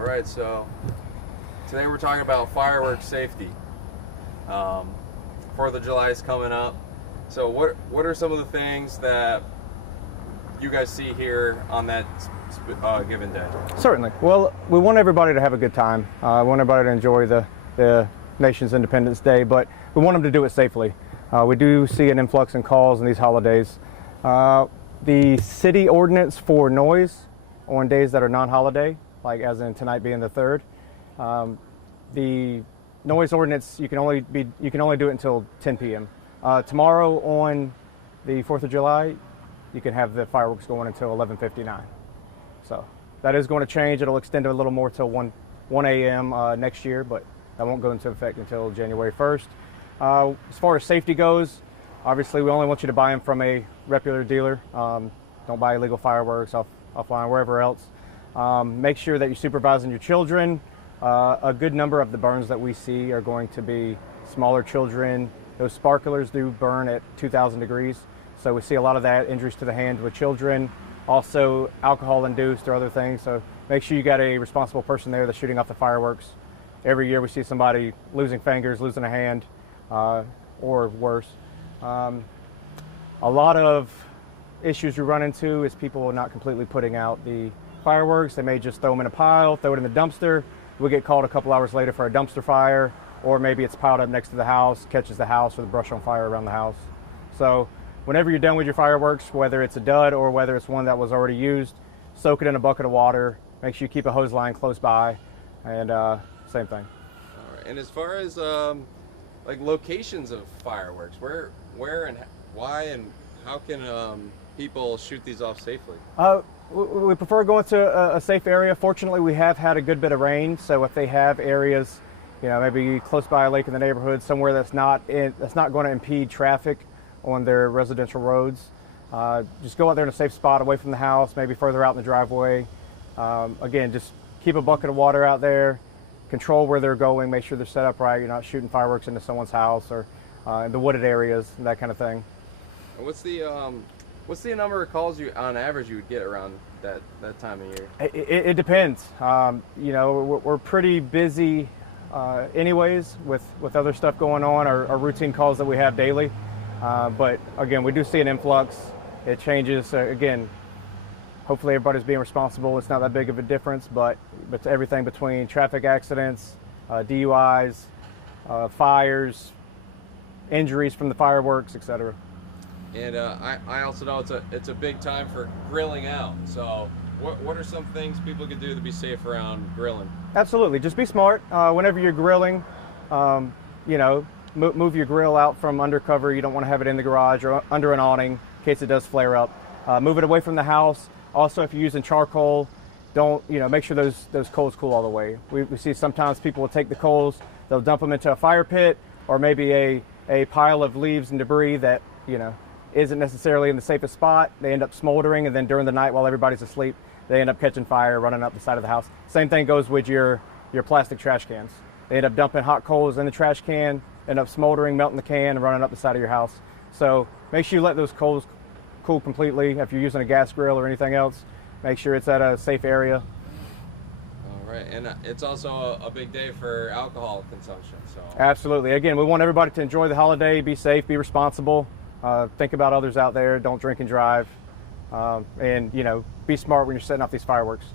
All right, so today we're talking about fireworks safety. 4th of July is coming up. So what are some of the things that you guys see here on that given day? Certainly. Well, we want everybody to have a good time. We want everybody to enjoy the nation's Independence Day, but we want them to do it safely. We do see an influx in calls on these holidays. The city ordinance for noise on days that are non-holiday, like as in tonight being the 3rd, the noise ordinance, you can only do it until 10 p.m. Tomorrow on the 4th of July, you can have the fireworks going until 11:59. So that is going to change. It'll extend a little more till 1 a.m. Next year, but that won't go into effect until January 1st. As far as safety goes, obviously we only want you to buy them from a reputable dealer. Don't buy illegal fireworks offline, wherever else. Make sure that you're supervising your children. A good number of the burns that we see are going to be smaller children. Those sparklers do burn at 2,000 degrees. So we see a lot of that, injuries to the hand with children, also alcohol induced or other things. So make sure you got a responsible person there that's shooting off the fireworks. Every year we see somebody losing fingers, losing a hand, or worse. A lot of issues we run into is people not completely putting out the fireworks. They may just throw them in a pile, throw it in the dumpster. We get called a couple hours later for a dumpster fire, or maybe it's piled up next to the house, catches the house, or the brush on fire around the house. So whenever you're done with your fireworks, whether it's a dud or whether it's one that was already used, soak it in a bucket of water. Make sure you keep a hose line close by, and same thing. All right. And as far as like locations of fireworks, where and why and how can people shoot these off safely? We prefer going to a safe area. Fortunately, we have had a good bit of rain, so if they have areas, maybe close by a lake in the neighborhood, somewhere that's not going to impede traffic on their residential roads, just go out there in a safe spot away from the house, maybe further out in the driveway. Again, just keep a bucket of water out there, control where they're going, make sure they're set up right. You're not shooting fireworks into someone's house or in the wooded areas, that kind of thing. What's the number of calls on average you would get around that time of year? It depends. We're pretty busy anyways with other stuff going on, our routine calls that we have daily. But again, we do see an influx. It changes. Again, hopefully everybody's being responsible. It's not that big of a difference, but everything between traffic accidents, DUIs, fires, injuries from the fireworks, etc. And I also know it's a big time for grilling out. So what are some things people can do to be safe around grilling? Absolutely. Just be smart. Whenever you're grilling, move your grill out from under cover. You don't want to have it in the garage or under an awning in case it does flare up. Move it away from the house. Also, if you're using charcoal, make sure those coals cool all the way. We see sometimes people will take the coals, they'll dump them into a fire pit or maybe a pile of leaves and debris that, isn't necessarily in the safest spot. They end up smoldering, and then during the night while everybody's asleep, they end up catching fire, running up the side of the house. Same thing goes with your plastic trash cans. They end up dumping hot coals in the trash can, end up smoldering, melting the can, and running up the side of your house. So make sure you let those coals cool completely. If you're using a gas grill or anything else, make sure it's at a safe area. All right, and it's also a big day for alcohol consumption. So absolutely. Again, we want everybody to enjoy the holiday, be safe, be responsible. Think about others out there. Don't drink and drive, and be smart when you're setting off these fireworks.